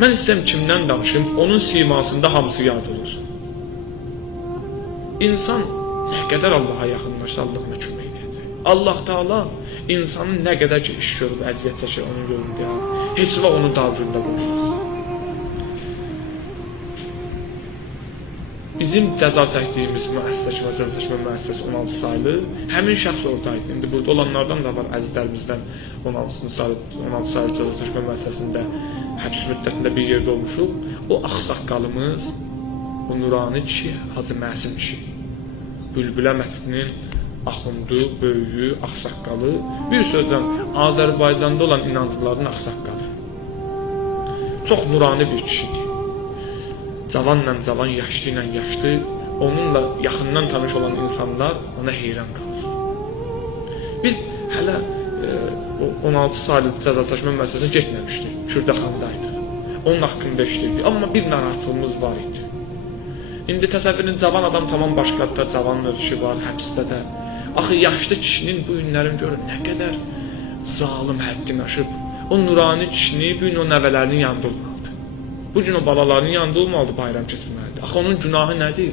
Mən istəyirəm kimdən danışım, onun simasında hamısı yad olsun. İnsan nə qədər Allaha yaxınlaşsa, Allah ona kömək edəcək. Allah Taala insanın nə qədər ki iş görüb, əziyyət çəkir onun yolunda, heç vaxt onun davranışında qoymaz. Bizim cəza çəkdiyimiz müəssisəsi və cəzaçəkmə müəssisəsi 16 saylı həmin şəxs oradaydı. İndi burada olanlardan da var, əzizlərimizdən 16 saylı cəzaçəkmə müəssisəsində həbs müddətində bir yerdə olmuşuq. O ağsaqqalımız, o nurani kişi, Hacı Məsim kişi, Bülbülə məscidinin axundu, böyüyü, ağsaqqalı, bir sözlə Azərbaycanda olan inancıların ağsaqqalı. Çox nurani bir kişidir. Cavanla cavan, yaşlı ilə yaşlı, onunla yaxından tanış olan insanlar ona heyran qalır. Biz hələ 16 saylı cəzaçəkmə müəssisəsinə getməmişdik, Kürdəxandaydıq. Onun haqqında işləyirdik, amma bir narahatlığımız var idi. İndi təsəvvürün cavan adam tamam başqadır, cavan ölçüsü var, həbsdə də. Axı yaşlı kişinin bu günlərin görün nə qədər zalim həddini aşıb. O nurani kişini bu gün o nəvələrinin yanında olmalıdır. Bu gün o balalarının yanında olmalıdır, bayram keçirməlidir. Axı onun günahı nədir?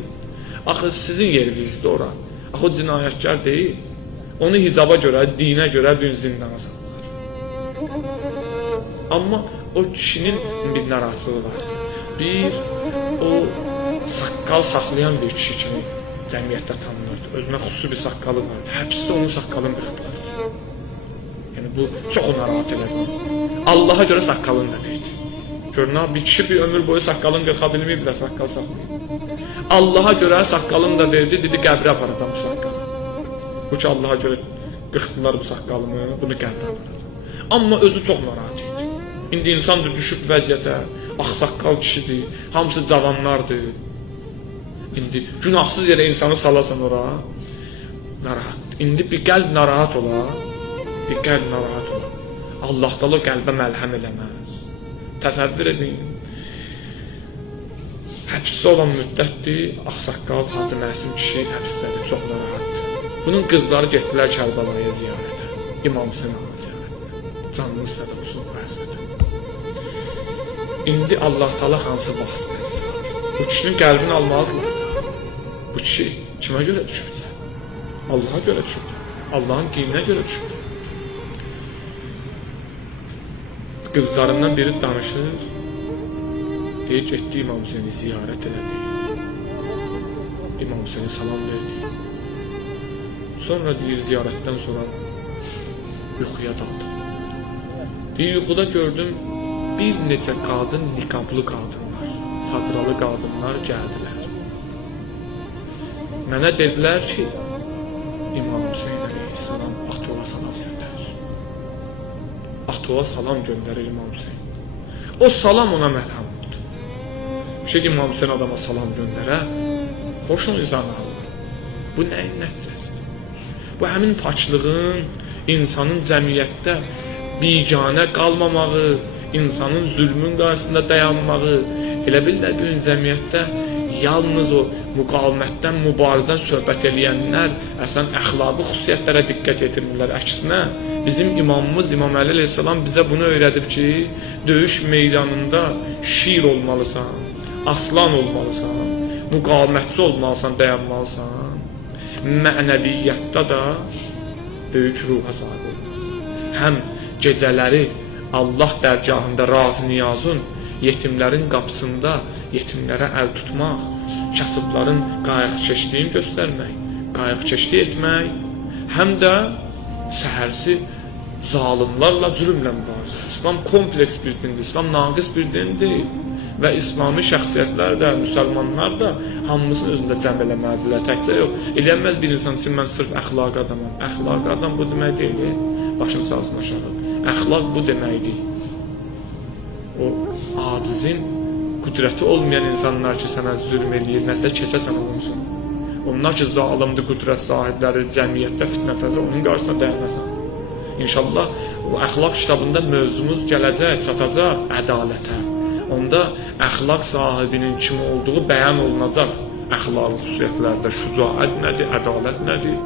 Axı sizin yerinizdir ora. Axı o cinayətkar deyil. Onu hicaba görə, dinə görə bir zindana salırlar. Amma o kişinin bir narahatçılığı vardı. Bir, o saqqal saxlayan bir kişi kimi cəmiyyətdə tanınırdı. Özünə xüsusi bir saqqalı vardı. Həbsdə onun saqqalını qırxdılar. Yəni bu çox narahat elədi. Allaha görə saqqalını da verdi. Görün ha, bir kişi bir ömür boyu saqqalını qırxa bilməyib də saqqal saxlayıb. Allaha görə saqqalını da verdi, dedi qəbrə aparacam bu saqqalı. Bu ki Allaha görə qırxdılar bu saqqalımı, bunu qəbrə aparacam. Amma özü çox narahat idi. İndi insan da düşüb vəziyyətə, ağsaqqal kişidir, hamısı cavanlardır. İndi günahsız yerə insanı salasan ora, narahat. İndi bir qəlb narahat ola, bir qəlb narahat ola. Allah da o qəlbə məlhəm eləməz. Təsəvvür edin, həbsdə olan müddətdir, ağsaqqal Hacı Məsim kişi həbsdədir, çox narahatdır. Bunun qızları getdilər Kərbalaya ziyarətə, İmam Hüseyin ağa ziyarətə, canınız fəda olsun bu həsrətə. İndi Allah Taala hansı vasitə istifadə? Bu kişinin qəlbini almalıdırlar. Bu kişi kimə görə düşübsə? Allaha görə düşübdür, Allahın dininə görə düşübdür. Qızlarından biri danışır, deyir, getdi İmam Hüseyni ziyarət elədi. İmam Hüseyni salam verdi. Sonra deyir, ziyarətdən sonra yuxuya daldım. Deyir, yuxuda gördüm, bir neçə qadın, niqablı qadınlar, sadralı qadınlar gəldilər. Mənə dedilər ki, İmam Hüseyin əleyhissalam Atova salam göndərir. Atova salam göndərir İmam Hüseyin. O salam ona məlhəm oldu. Bir şey İmam Hüseyin adama salam göndərə, xoşun izanı alır. Bu nəyin nəticəsidir? Bu həmin paçlığın, insanın cəmiyyətdə biganə qalmamağı, insanın zülmün qarşısında dayanmağı, elə bilirlər bir gün cəmiyyətdə yalnız o müqavimətdən, mübarizdən söhbət eləyənlər əslən əxlaqi xüsusiyyətlərə diqqət etirmirlər. Əksinə, bizim imamımız İmam Əli əleyhissalam bizə bunu öyrədib ki, döyüş meydanında şir olmalısan, aslan olmalısan, müqavimətçi olmalısan, dayanmalısan, mənəviyyətdə də böyük ruha sahib olmalısan. Həm gecələri Allah dərgahında razı niyazın, yetimlərin qapısında yetimlərə əl tutmaq, kasıbların qayğıkeşliyini göstərmək, qayğıkeşlik etmək, həm də səhərsi zalimlarla, zülmlə mübarizə. İslam kompleks bir dindir, İslam naqis bir dindir və İslami şəxsiyyətlər də, müsəlmanlar da hamısını özündə cəm eləməlidirlər, təkcə yox. Eləyənməz bir insan üçün mən sırf əxlaqi adamam. Əxlaqi adam bu demək deyil, başını salsın aşağı. Əxlaq bu deməkdir. O acizin, qüdrəti olmayan insanlar ki, sənə zülm eləyir, nəsə keçəsən olunsun. Onlar ki, zalimdir, qüdrət sahibləri, cəmiyyətdə fitnə fəzə, onun qarşısına dayanəsən. İnşallah, o əxlaq kitabında mövzumuz gələcək, çatacaq ədalətə. Onda əxlaq sahibinin kim olduğu bəyan olunacaq. Əxlaqi xüsusiyyətlərdə şücaət nədir, ədalət nədir?